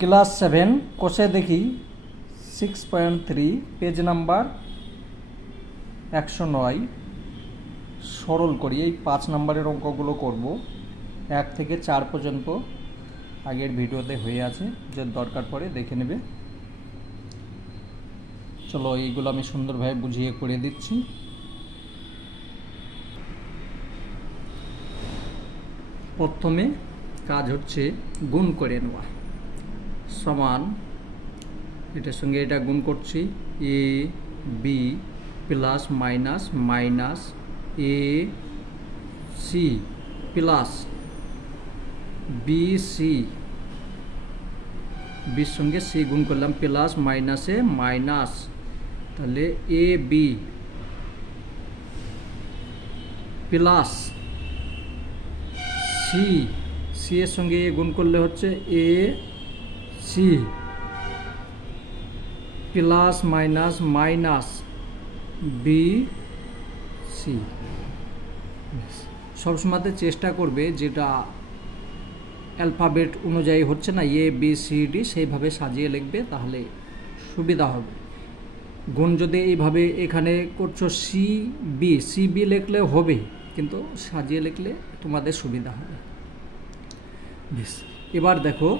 Class 7 কোষে দেখি 6.3 page number 109 সরল করি। এই 5 নম্বরের অঙ্কগুলো করব 1 থেকে 4 পর্যন্ত আগের ভিডিওতে হয়ে আছে, যে দরকার পড়ে দেখে নেবে। চলো এইগুলো আমি সুন্দরভাবে বুঝিয়ে করে দিচ্ছি। প্রথমে কাজ হচ্ছে গুণ করে নেওয়া। সমান এটার সঙ্গে এটা গুণ করছি, A B plus minus minus A C plus B C, বির সঙ্গে সি গুণ করলাম, প্লাস মাইনাসে মাইনাস, তাহলে A B plus C, C এর সঙ্গে এ গুণ করলে হচ্ছে A C plus minus minus B C. সবসময়তে চেষ্টা করবে যেটা অ্যালফাবেট অনুযায়ী হচ্ছে না, এ বি সি ডি, সেইভাবে সাজিয়ে লিখবে, তাহলে সুবিধা হবে। গুণ যদি এইভাবে এখানে করছো সি বি লিখলে হবে, কিন্তু সাজিয়ে লিখলে তোমাদের সুবিধা হবে। বেশ, এবার দেখো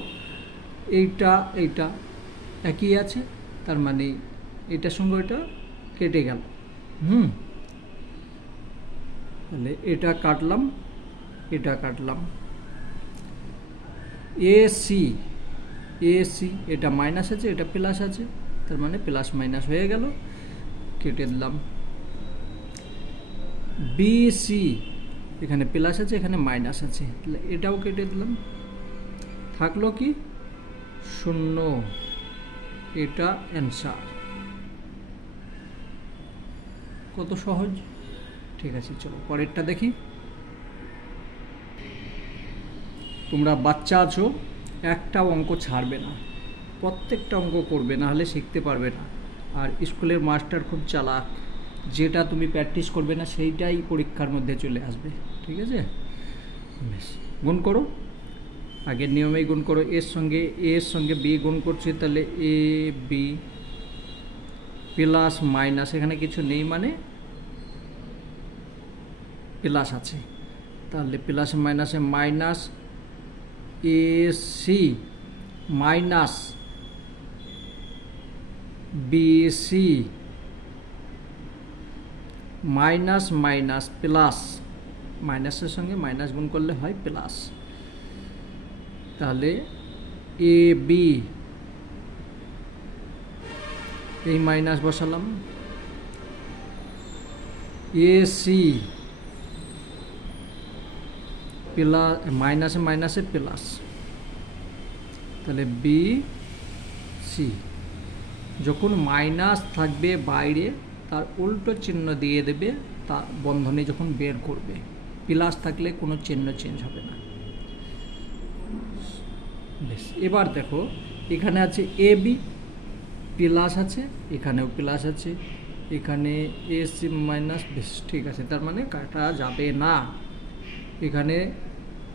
এইটা একই আছে, তার মানে এটার সঙ্গে এটা কেটে গেল। তাহলে এটা কাটলাম, এটা কাটলাম। এ সি এটা মাইনাস আছে, এটা প্লাস আছে, তার মানে প্লাস মাইনাস হয়ে গেল, কেটে দিলাম। বি সি এখানে প্লাস আছে, এখানে মাইনাস আছে, তাহলে এটাও কেটে দিলাম। থাকলো কি? 0। এটা অ্যান্সার। কত সহজ। ঠিক আছে, চলো পরেরটা দেখি। তোমরা বাচ্চা আছো, একটা অঙ্ক ছাড়বে না, প্রত্যেকটা অঙ্ক করবে, না হলে শিখতে পারবে না। আর স্কুলের মাস্টার খুব চালাক, যেটা তুমি প্র্যাকটিস করবে না সেইটাই পরীক্ষার মধ্যে চলে আসবে। ঠিক আছে, বেশ, গুণ করো, আগের নিয়মেই গুণ করো। এর সঙ্গে বি গুণ করছি, তাহলে এ বি প্লাস মাইনাস, এখানে কিছু নেই মানে প্লাস আছে, তাহলে প্লাস মাইনাসে minus A C minus B C minus minus plus, মাইনাসের সঙ্গে মাইনাস গুণ করলে হয় প্লাস, তাহলে এ বি, এই মাইনাস বসালাম, এ সি প্লাস, মাইনাসে মাইনাসে প্লাস, তাহলে বি সি। যখন মাইনাস থাকবে বাইরে, তার উল্টো চিহ্ন দিয়ে দেবে, তার বন্ধনী যখন বের করবে। প্লাস থাকলে কোনো চিহ্ন চেঞ্জ হবে না। বেশ, এবার দেখো এখানে আছে এ বি প্লাস আছে, এখানেও প্লাস আছে, এখানে এ সি মাইনাস। বেশ, ঠিক আছে, তার মানে কাটা যাবে না। এখানে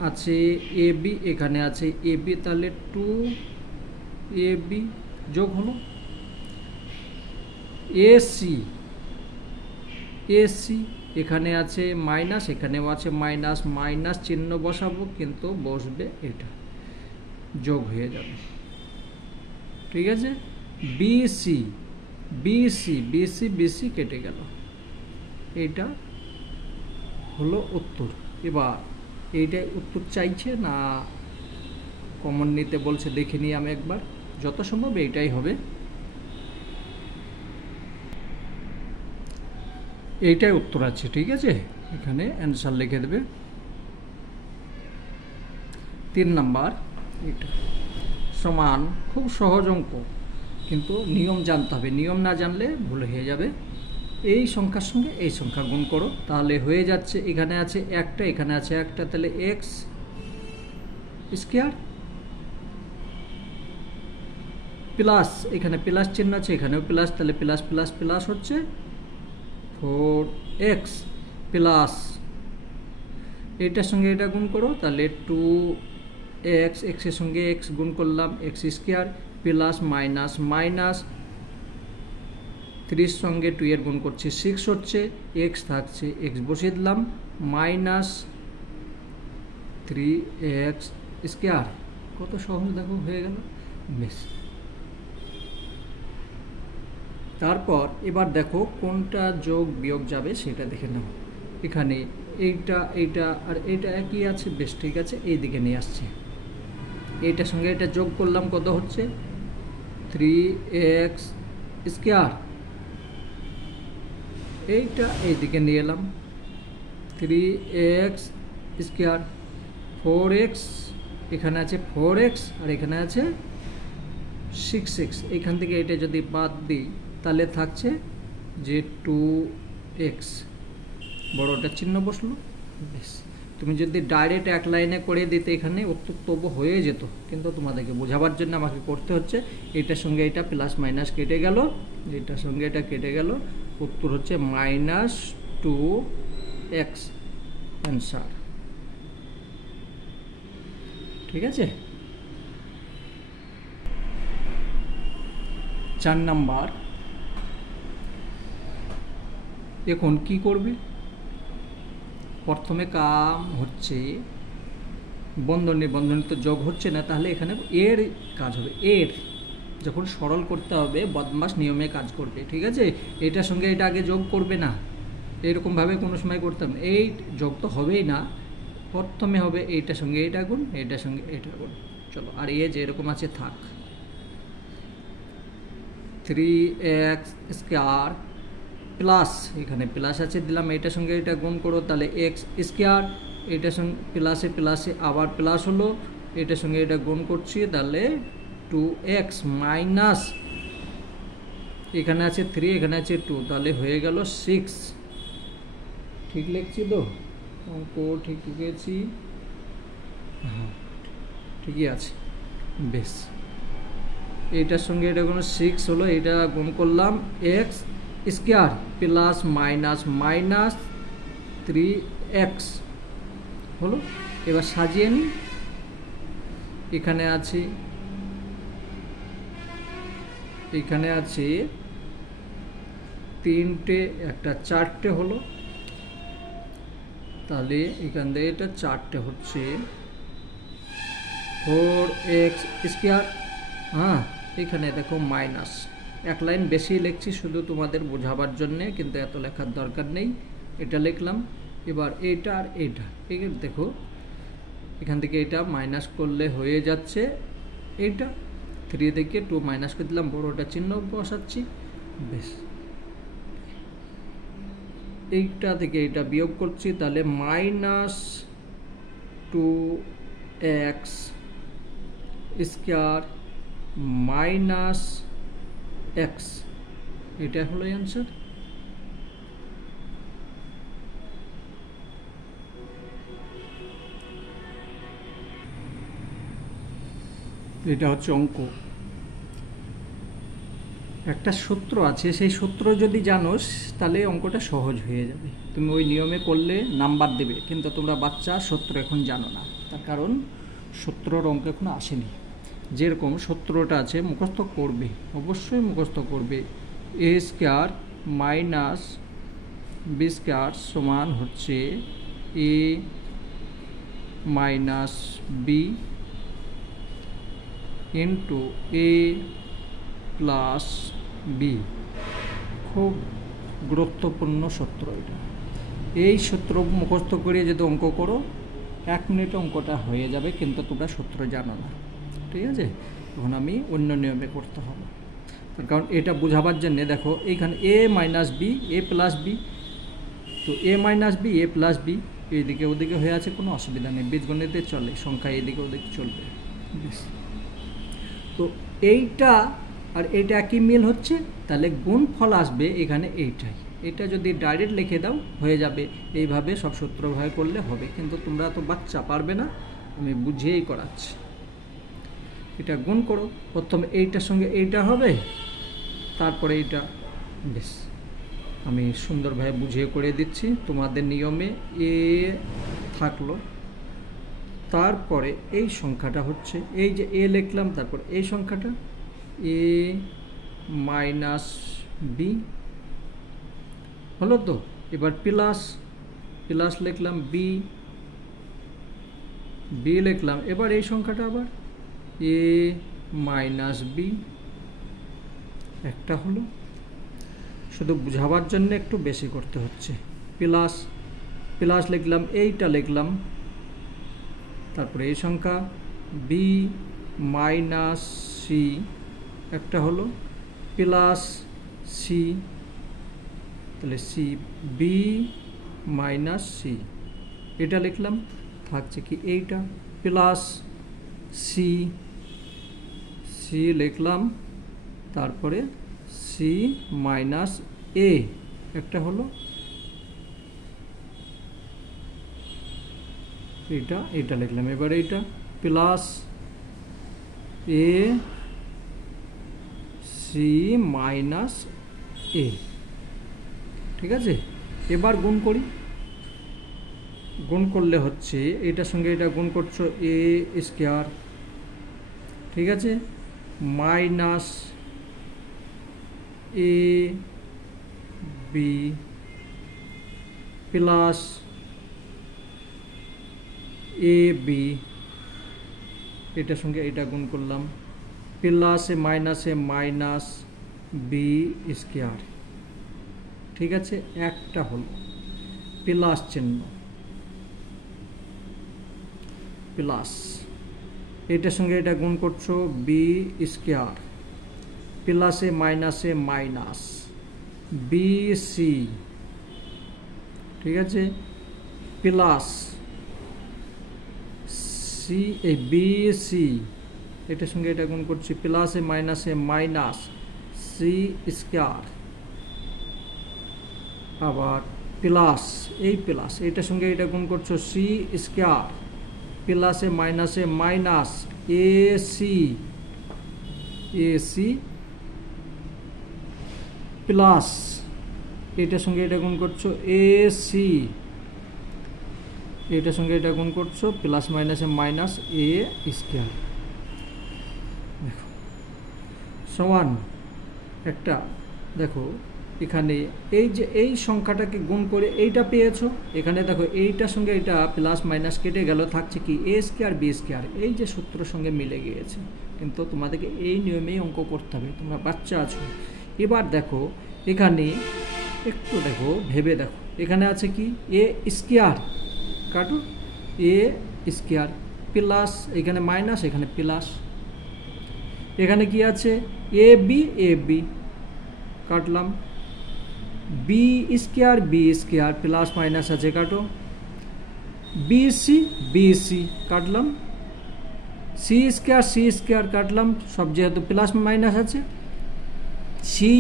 আছে এ বি, এখানে আছে এ বি, তাহলে 2 এ বি যোগ হলো এ সি, এখানে আছে মাইনাস, এখানেও আছে মাইনাস, মাইনাস চিহ্ন বসাবো, কিন্তু বসবে এটা, যোগ হয়ে যাবে। ঠিক আছে, বিসি কেটে গেল, এইটা হলো উত্তর। এবার এইটাই উত্তর চাইছে না কমন নিতে বলছে, দেখে নিই আমি একবার। যত সম্ভব এইটাই হবে, এইটাই উত্তর আছে। ঠিক আছে, এখানে অ্যান্সার লিখে দেবে। 3 নাম্বার এটা সমান, খুব সহজ অঙ্ক, কিন্তু নিয়ম জানতে হবে, নিয়ম না জানলে ভুল হয়ে যাবে। এই সংখ্যার সঙ্গে এই সংখ্যা গুণ করো, তাহলে হয়ে যাচ্ছে, এখানে আছে একটা, এখানে আছে একটা, তাহলে এক্স স্কয়ার প্লাস, এখানে প্লাস চিহ্ন আছে, এখানেও প্লাস, তাহলে প্লাস প্লাস প্লাস হচ্ছে 4x প্লাস, এটার সঙ্গে এটা গুণ করো, তাহলে 2 এক্স, এক্সের সঙ্গে এক্স গুণ করলাম x square plus minus minus 3 সঙ্গে 2 এর গুণ করছি 6 হচ্ছে, এক্স থাকছে এক্স বসিয়ে দিলাম মাইনাস 3x স্কোয়ার। কত সহজ দেখো হয়ে গেল। বেশ, তারপর এবার দেখো কোনটা যোগ বিয়োগ যাবে সেটা দেখে নাও। এখানে এইটা এইটা আর এইটা একই আছে, বেশ ঠিক আছে, এই দিকে নিয়ে আসছে। এইটার সঙ্গে এটা যোগ করলাম, কত হচ্ছে 3x স্কোয়ার। এইটা এইদিকে নিয়ে এলাম 3x স্কোয়ার, 4x, এখানে আছে 4x আর এখানে আছে 6x। এখান থেকে এটা যদি বাদ দিই তাহলে থাকছে যে 2x, বড়টা চিহ্ন বসলো। বেশ, তুমি যদি ডাইরেক্ট এক লাইনে করে দিতে এখানে উত্তর তবু হয়ে যেত, কিন্তু তোমাদেরকে বোঝাবার জন্য আমাকে করতে হচ্ছে। এটার সঙ্গে এটা প্লাস মাইনাস কেটে গেল, এটার সঙ্গে এটা কেটে গেল, উত্তর হচ্ছে -2x অ্যান্সার। ঠিক আছে। 4 নাম্বার, এখন কি করবে? প্রথমে কাম হচ্ছে বন্ধনী, বন্ধনী তো যোগ হচ্ছে না, তাহলে এখানে এর কাজ হবে। এর যখন সরল করতে হবে বদমাস নিয়মে কাজ করবে। ঠিক আছে, এটার সঙ্গে এটা আগে যোগ করবে না, এরকমভাবে কোনো সময় করতাম। এই যোগ তো হবেই না, প্রথমে হবে এইটার সঙ্গে এটা গুণ, এইটার সঙ্গে এটা গুণ। চলো, আর এ যেরকম আছে থাক। 3x স্কোয়ার প্লাস, এখানে প্লাস আছে দিলাম, এটার সঙ্গে এটা গুণ করো তাহলে এক্স স্কোয়ার, এটার সঙ্গে প্লাসে প্লাসে আবার প্লাস হলো, এটার সঙ্গে এটা গুণ করছি তাহলে 2x মাইনাস, এখানে আছে 3 এখানে আছে 2, তাহলে হয়ে গেল 6। ঠিক লিখছি তো? অঙ্ক ঠিক লিখেছি? হ্যাঁ, ঠিকই আছে। বেশ, এইটার সঙ্গে এটা কোনো 6 হলো, এটা গুণ করলাম x square plus minus minus 3x হলো। এবার সাজিয়ে নিই, এখানে আছে তিনটে, একটা 4টে হলো, তাহলে এখান থেকে এটা 4টে হচ্ছে 4x স্কোয়ার। হ্যাঁ, এখানে দেখো মাইনাস, এক লাইন বেশি লিখছি শুধু তোমাদের বোঝাবার জন্যে, কিন্তু এত লেখার দরকার নেই। এটা লিখলাম। এবার এইটা আর এইটা, এই দেখো এখান থেকে এটা মাইনাস করলে হয়ে যাচ্ছে এইটা, 3 থেকে 2 মাইনাস করে দিলাম, বড়টা চিহ্ন বসাচ্ছি। বেশ, এইটা থেকে এটা বিয়োগ করছি, তাহলে -2x স্কোয়ার মাইনাস x, এটা হলো অ্যান্সার। এটা হচ্ছে অঙ্ক। একটা সূত্র আছে, সেই সূত্র যদি জানোস তাহলে অঙ্কটা সহজ হয়ে যাবে। তুমি ওই নিয়মে করলে নাম্বার দেবে, কিন্তু তোমরা বাচ্চা সূত্র এখন জানো না, তার কারণ সূত্রর অঙ্ক এখনো আসেনি। যেরকম সূত্রটা আছে মুখস্থ করবে, অবশ্যই মুখস্থ করবে। এ স্কোয়ার মাইনাস বি স্কোয়ার সমান হচ্ছে এ মাইনাস বি ইন্টু এ প্লাস বি। খুব গুরুত্বপূর্ণ সূত্র এটা। এই সূত্র মুখস্থ করে যদি অঙ্ক করো 1 মিনিটে অঙ্কটা হয়ে যাবে, কিন্তু তোমরা সূত্র জানো না। ঠিক আছে, তখন আমি অন্য নিয়মে করতে হবে। তার কারণ এটা বোঝাবার জন্যে দেখো এইখানে এ minus B A plus B, তো এ minus B A plus B এইদিকে ওদিকে হয়ে আছে, কোনো অসুবিধা নেই, বীজগণিতে চলে, সংখ্যা এদিকে ওদিকে চলবে। বেশ, তো এইটা আর এইটা একই মিল হচ্ছে, তাহলে গুণফল আসবে এখানে এইটাই। এটা যদি ডাইরেক্ট লিখে দাও হয়ে যাবে, এইভাবে সব সূত্রভাবে করলে হবে, কিন্তু তোমরা তো বাচ্চা পারবে না, আমি বুঝিয়েই করাচ্ছি। এটা গুণ করো, প্রথমে এইটার সঙ্গে এইটা হবে, তারপরে এইটা। বেশ, আমি সুন্দরভাবে বুঝিয়ে করে দিচ্ছি তোমাদের নিয়মে। এ থাকলো তারপরে এই সংখ্যাটা হচ্ছে এই যে এ লিখলাম, তারপর এই সংখ্যাটা এ মাইনাস বি হলো। তো এবার প্লাস প্লাস লিখলাম, বি বি লিখলাম, এবার এই সংখ্যাটা আবার এ মাইনাস বি একটা হলো। শুধু বুঝাবার জন্য একটু বেশি করতে হচ্ছে। প্লাস প্লাস লিখলাম, এইটা লিখলাম, তারপরে এই সংখ্যা বি মাইনাস সি একটা হলো, প্লাস সি, তাহলে সি বি মাইনাস সি এটা লিখলাম, থাকছে কি এইটা প্লাস সি, সি লিখলাম, তারপরে সি মাইনাস এ একটা হলো, এটা লিখলাম। এবার এইটা প্লাস এ সি মাইনাস এ, ঠিক আছে। এবার গুণ করি, গুণ করলে হচ্ছে এটার সঙ্গে এটা গুণ করছো এ স্কোয়ার, ঠিক আছে, minus A B plus A B, এটার সঙ্গে এটা গুণ করলাম, প্লাসে মাইনাস বি স্কোয়ার, ঠিক আছে, একটা হলো প্লাস চিহ্ন, প্লাস এটার সঙ্গে এটা গুণ করছো বি স্কোয়ার, প্লাসে মাইনাস বি সি, ঠিক আছে, plus C A B C, এটার সঙ্গে এটা গুণ করছি প্লাসে মাইনাস সি স্কোয়ার, আবার প্লাস এই প্লাস এটার সঙ্গে এটা গুণ করছো সি স্কোয়ার, প্লাসে মাইনাস এ সি প্লাস এটার সঙ্গে এটা গুণ করছো এ সি, এটার সঙ্গে এটা গুণ করছো প্লাস মাইনাস এ স্কোয়ার, দেখো সমান একটা। দেখো এখানে এই যে এই সংখ্যাটাকে গুণ করে এইটা পেয়েছো, এখানে দেখো এইটার সঙ্গে এটা প্লাস মাইনাস কেটে গেল, থাকছে কি এ স্কোয়ার বি স্কোয়ার, এই যে সূত্রের সঙ্গে মিলে গিয়েছে। কিন্তু তোমাদেরকে এই নিয়মেই অঙ্ক করতে হবে, তোমরা বাচ্চা আছো। এবার দেখো এখানে একটু দেখো ভেবে দেখো, এখানে আছে কি এ স্কোয়ার, কাটো এ স্কোয়ার প্লাস এখানে মাইনাস এখানে প্লাস, এখানে কি আছে এ বি কাটলাম, বি স্কোয়ার প্লাস মাইনাস আছে কাটো, বি সি কাটলাম, সি স্কোয়ার কাটলাম, সব যেহেতু প্লাস মাইনাস আছে, সি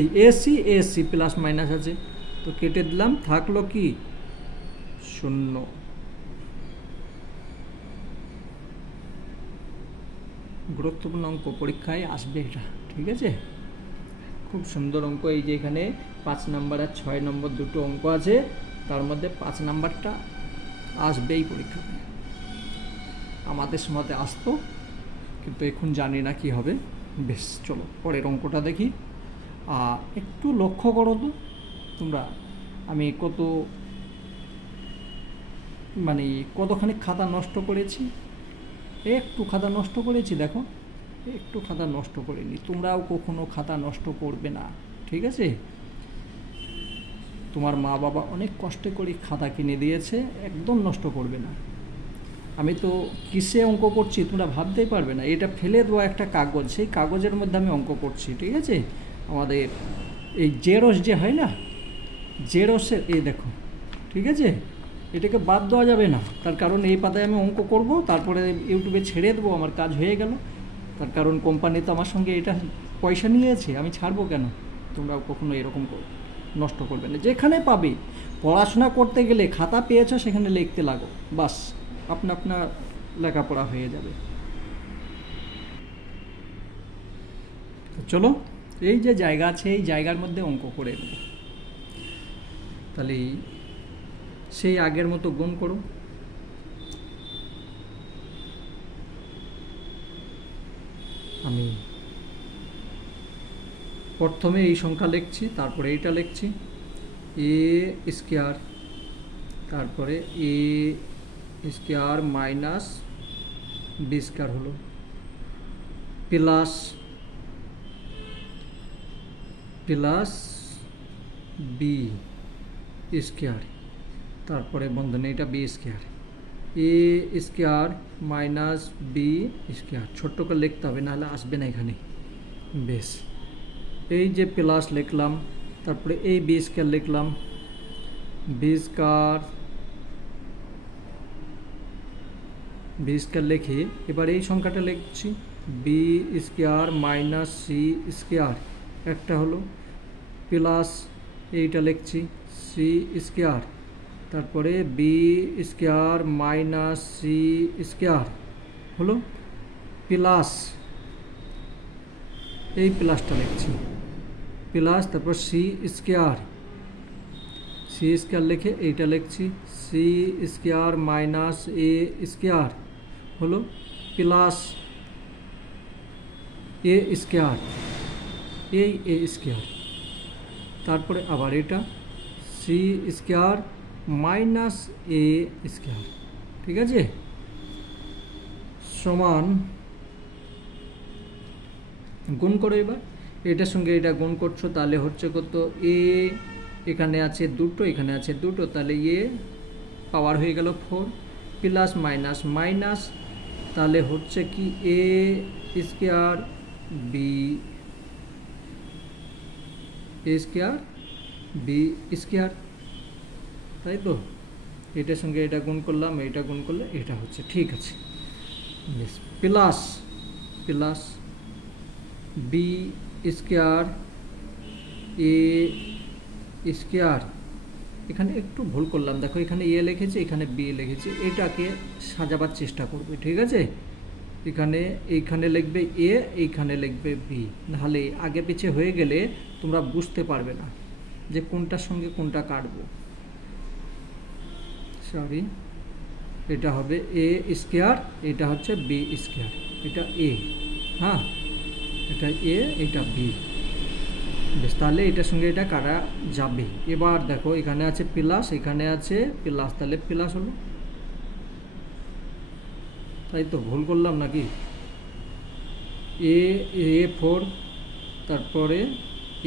এই এ সি প্লাস মাইনাস আছে, তো কেটে দিলাম, থাকলো কি 0। গুরুত্বপূর্ণ অঙ্ক, পরীক্ষায় আসবে এটা, ঠিক আছে, খুব সুন্দর অঙ্ক। এই যে এখানে 5 নম্বর আর 6 নম্বর দুটো অঙ্ক আছে, তার মধ্যে 5 নম্বরটা আসবেই পরীক্ষাতে। আমাদের সময়তে আসতো, কিন্তু এখন জানি না কি হবে। বেশ, চলো পরের অঙ্কটা দেখি। একটু লক্ষ্য করো তো তোমরা, আমি কতখানি খাতা নষ্ট করেছি, একটু খাতা নষ্ট করেছি, দেখো একটু খাতা নষ্ট করিনি। তোমরাও কখনো খাতা নষ্ট করবে না, ঠিক আছে। তোমার মা বাবা অনেক কষ্ট করে খাতা কিনে দিয়েছে, একদম নষ্ট করবে না। আমি তো কিসে অঙ্ক করছি তোমরা ভাবতেই পারবে না। এটা ফেলে দেওয়া একটা কাগজ, সেই কাগজের মধ্যে আমি অঙ্ক করছি, ঠিক আছে। আমাদের এই জেরক্স যে হয় না, জেরক্সের এই দেখো, ঠিক আছে, এটাকে বাদ দেওয়া যাবে না। তার কারণ এই পাতায় আমি অঙ্ক করব, তারপরে ইউটিউবে ছেড়ে দেবো, আমার কাজ হয়ে গেল। তার কারণ কোম্পানি তো আমার সঙ্গে এটা পয়সা নিয়েছে, আমি ছাড়বো কেন। তোমরাও কখনো এরকম নষ্ট করবে না। যেখানে পাবে, পড়াশোনা করতে গেলে খাতা পেয়েছো সেখানে লিখতে লাগো, বাস আপনার লেখাপড়া হয়ে যাবে। চলো, এই যে জায়গা আছে এই জায়গার মধ্যে অঙ্ক করে নেব। তাহলে সেই আগের মতো গুণ করো, আমি প্রথমে এই সংখ্যা লিখছি, তারপরে এইটা লিখছি এ স্কোয়ার, তারপরে এ স্কোয়ার মাইনাস বি স্কোয়ার হলো প্লাস বি স্কোয়ার, তারপরে বন্ধনী এটা বি স্কোয়ার, এ স্কোয়ার মাইনাস বি স্কোয়ার, ছোট্ট করে লিখতে হবে নাহলে আসবে না এখানে। বেশ, এই যে প্লাস লিখলাম, তারপরে এই বি স্কোয়ার লিখলাম, বি স্কোয়ার লিখে এবার এই সংখ্যাটা লিখছি B square minus C square, একটা হলো প্লাস এইটা লিখছি সি স্কোয়ার, তারপরে B square minus C square হলো প্লাস এই প্লাসটা লিখছি প্লাস, তারপর সি স্কোয়ার লিখে এইটা লিখছি সি স্কোয়ার মাইনাস এ স্কোয়ার হলো প্লাস এ স্কোয়ার, এই এ স্কোয়ার, তারপরে আবার এটা সি স্কোয়ার মাইনাস এ স্কোয়ার, ঠিক আছে, সমান গুণ করো। এবার এটার সঙ্গে এটা গুণ করছো, তাহলে হচ্ছে কত এ, এখানে আছে দুটো, এখানে আছে দুটো, তাহলে এ পাওয়ার হয়ে গেল 4 প্লাস মাইনাস মাইনাস, তাহলে হচ্ছে কি এ স্কোয়ার বি স্কোয়ার, তাই তো, এটার সঙ্গে এটা গুণ করলাম, এটা গুণ করলে এটা হচ্ছে, ঠিক আছে, প্লাস বি স্কোয়ার এ স্কোয়ার, এখানে একটু ভুল করলাম, দেখো এখানে এ লিখেছি, এখানে বি লিখেছি, এটাকে সাজাবার চেষ্টা করবে, ঠিক আছে, এইখানে লিখবে এ, এইখানে লিখবে বি, নাহলে আগে পিছে হয়ে গেলে তোমরা বুঝতে পারবে না যে কোনটার সঙ্গে কোনটা কাটবো। সরি, এটা হবে এ স্কোয়ার, এটা হচ্ছে বি স্কোয়ার, এটা এ, হ্যাঁ এটা এ, এটা বি, বেশ, তাহলে এটার সঙ্গে এটা কাটা যাবে। এবার দেখো এখানে আছে প্লাস, এখানে আছে প্লাস, তাহলে প্লাস হলো, তাই তো, ভুল করলাম নাকি, A4, তারপরে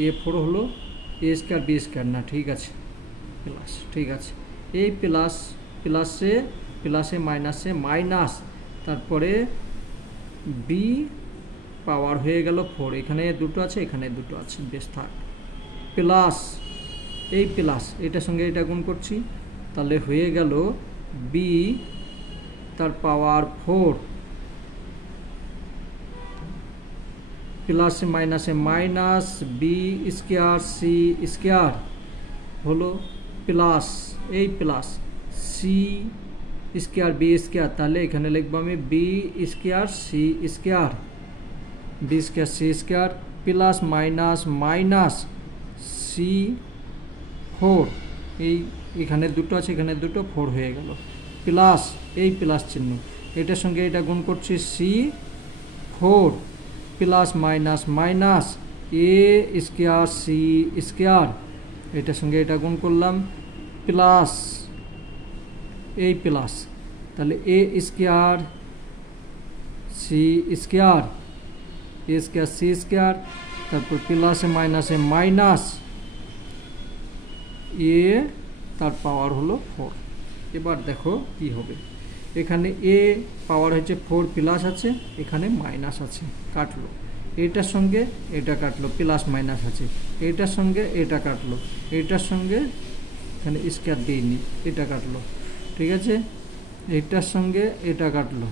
A4 হলো এ স্কোয়ার বি স্কোয়ার, না ঠিক আছে প্লাস, ঠিক আছে, এই প্লাসে মাইনাসে মাইনাস, তারপরে বি পাওয়ার হয়ে গেল 4, এখানে দুটো আছে, এখানে দুটো আছে, বেশ থাক, প্লাস এই প্লাস এটার সঙ্গে এটা গুণ করছি, তাহলে হয়ে গেল বি তার পাওয়ার 4 প্লাসে মাইনাসে minus B square C square হলো প্লাস এই plus C square B square, তাহলে এখানে লিখবো আমি B square C square, B square C square plus minus minus C 4, এখানে দুটো আছে, এখানে দুটো, 4 হয়ে গেল, প্লাস এই প্লাস চিহ্ন, এটার সঙ্গে এটা গুণ করছি সি 4 প্লাস মাইনাস মাইনাস এ স্কোয়ার সি স্কোয়ার, এটার সঙ্গে এটা গুণ করলাম প্লাস এই প্লাস, তাহলে এ স্কোয়ার সি স্কোয়ার, এ স্কোয়ার সি স্কোয়ার, তারপর প্লাসে মাইনাসে মাইনাস এ তার পাওয়ার হলো 4। এবার দেখো কি হবে, এখানে এ পাওয়ার হচ্ছে 4 প্লাস আছে, এখানে মাইনাস আছে, কাটলো, এটার সঙ্গে এটা কাটলো, প্লাস মাইনাস আছে, এটার সঙ্গে এটা কাটলো, এটার সঙ্গে এখানে স্কোয়ার দিইনি, এটা কাটলো, ঠিক আছে, এটার সঙ্গে এটা কাটলো,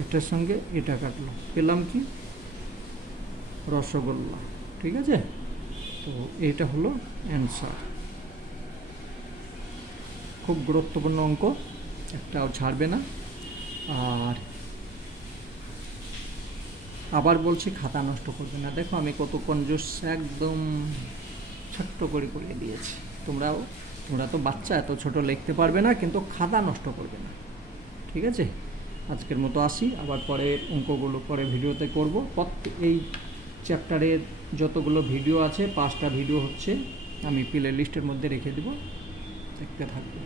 এটার সঙ্গে এটা কাটলো, পেলাম কি রসগোল্লা, ঠিক আছে, তো এটা হলো অ্যান্সার। খুব গুরুত্বপূর্ণ অঙ্ক, একটাও ছাড়বে না। আর আবার বলছি খাতা নষ্ট করবে না, দেখো আমি কত কঞ্জুস, একদম ছোট্ট করে করে দিয়েছি, তোমরা তো বাচ্চা, এত ছোট লিখতে পারবে না, কিন্তু খাতা নষ্ট করবে না, ঠিক আছে। আজকের মতো আসি, আবার পরের অঙ্কগুলো পরে ভিডিওতে করব। এই চ্যাপ্টারের যতগুলো ভিডিও আছে 5টা ভিডিও হচ্ছে আমি প্লে লিস্টের মধ্যে রেখে দেব, দেখতে থাকবে।